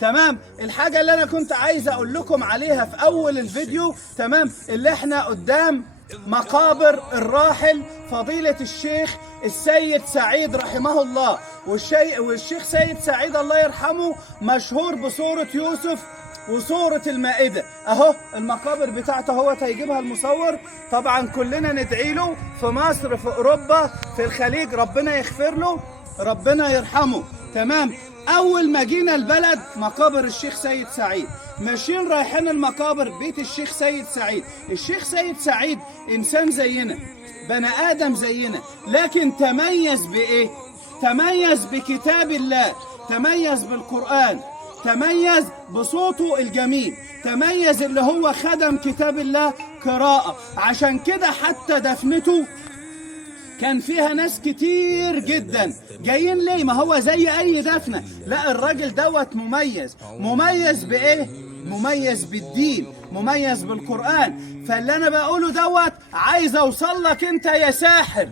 تمام. الحاجة اللي انا كنت عايز اقول لكم عليها في اول الفيديو، تمام، اللي احنا قدام مقابر الراحل فضيلة الشيخ السيد سعيد رحمه الله، والشيخ سيد سعيد الله يرحمه مشهور بصورة يوسف وصورة المائدة. اهو المقابر بتاعته هو هيجيبها المصور. طبعا كلنا ندعي له في مصر، في اوروبا، في الخليج، ربنا يغفر له، ربنا يرحمه. تمام. اول ما جينا البلد مقابر الشيخ سيد سعيد، ماشيين رايحين المقابر بيت الشيخ سيد سعيد. الشيخ سيد سعيد انسان زينا، بني ادم زينا، لكن تميز بايه؟ تميز بكتاب الله، تميز بالقرآن، تميز بصوته الجميل، تميز اللي هو خدم كتاب الله قراءة. عشان كده حتى دفنته كان فيها ناس كتير جدا جايين ليه؟ ما هو زي اي دفنة. لا، الراجل دوت مميز. مميز بايه؟ مميز بالدين، مميز بالقرآن. فاللي انا بقوله دوت عايز اوصل لك انت يا ساحر،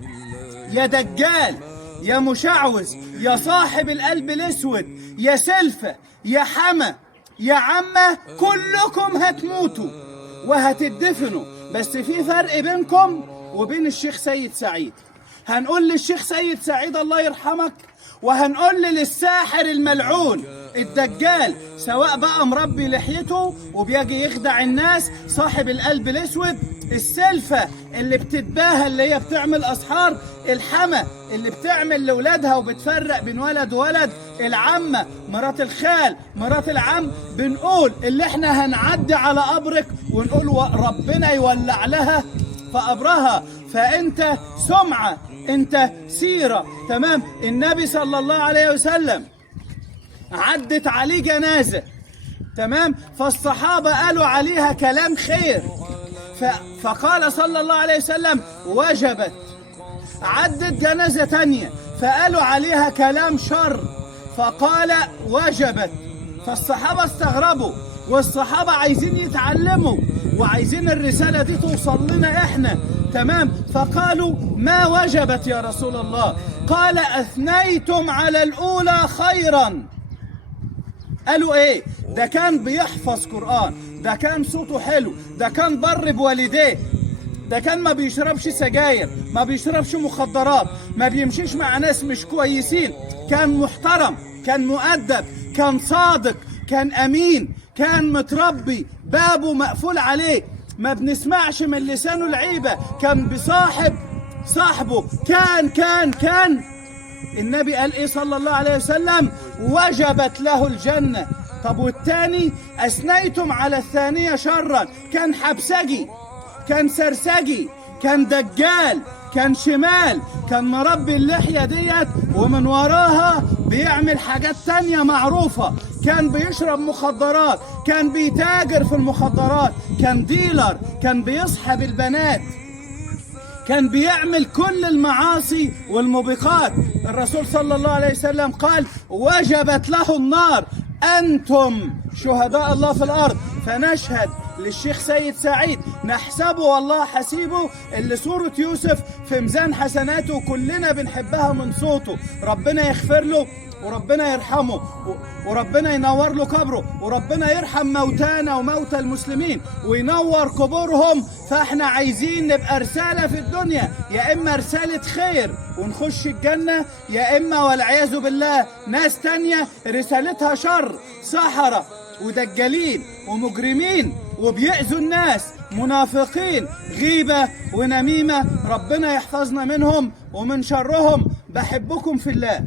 يا دجال، يا مشعوذ، يا صاحب القلب الاسود، يا سلفة، يا حما، يا عمة، كلكم هتموتوا وهتدفنوا. بس في فرق بينكم وبين الشيخ سيد سعيد. هنقول للشيخ سيد سعيد الله يرحمك، وهنقول للساحر الملعون الدجال، سواء بقى مربي لحيته وبيجي يخدع الناس، صاحب القلب الاسود، السلفة اللي بتتباهى اللي هي بتعمل اسحار، الحما اللي بتعمل لاولادها وبتفرق بين ولد وولد، العمة مرات الخال، مرات العم. بنقول اللي احنا هنعدي على قبرك ونقول ربنا يولع لها في قبرها، فانت سمعة، انت سيرة. تمام. النبي صلى الله عليه وسلم عدت عليه جنازة، تمام، فالصحابة قالوا عليها كلام خير، فقال صلى الله عليه وسلم وجبت. عدت جنازة تانية فقالوا عليها كلام شر، فقال وجبت. فالصحابة استغربوا، والصحابة عايزين يتعلموا وعايزين الرسالة دي توصل لنا احنا. تمام. فقالوا ما وجبت يا رسول الله؟ قال أثنيتم على الأولى خيرا. قالوا ايه؟ ده كان بيحفظ قرآن، ده كان صوته حلو، ده كان بر بوالديه، ده كان ما بيشربش سجاير، ما بيشربش مخدرات، ما بيمشيش مع ناس مش كويسين، كان محترم، كان مؤدب، كان صادق، كان أمين، كان متربي، بابه مقفول عليه، ما بنسمعش من لسانه العيبة، كان بصاحب صاحبه، كان النبي قال ايه صلى الله عليه وسلم؟ وجبت له الجنة. طب والتاني؟ أثنيتم على الثانية شرا. كان حبسجي، كان سرسجي، كان دجال، كان شمال، كان مربي اللحية ديت ومن وراها بيعمل حاجات تانية معروفة، كان بيشرب مخدرات، كان بيتاجر في المخدرات، كان ديلر، كان بيصحب البنات، كان بيعمل كل المعاصي والموبقات. الرسول صلى الله عليه وسلم قال وجبت له النار. أنتم شهداء الله في الأرض. فنشهد للشيخ سيد سعيد، نحسبه والله حسيبه، اللي صورة يوسف في ميزان حسناته، وكلنا بنحبها من صوته. ربنا يغفر له وربنا يرحمه وربنا ينور له قبره، وربنا يرحم موتانا وموتى المسلمين وينور قبورهم. فاحنا عايزين نبقى رسالة في الدنيا، يا اما رسالة خير ونخش الجنة، يا اما والعياذ بالله ناس تانية رسالتها شر، سحرة ودجالين ومجرمين وبيأذوا الناس، منافقين، غيبة ونميمة. ربنا يحفظنا منهم ومن شرهم. بحبكم في الله.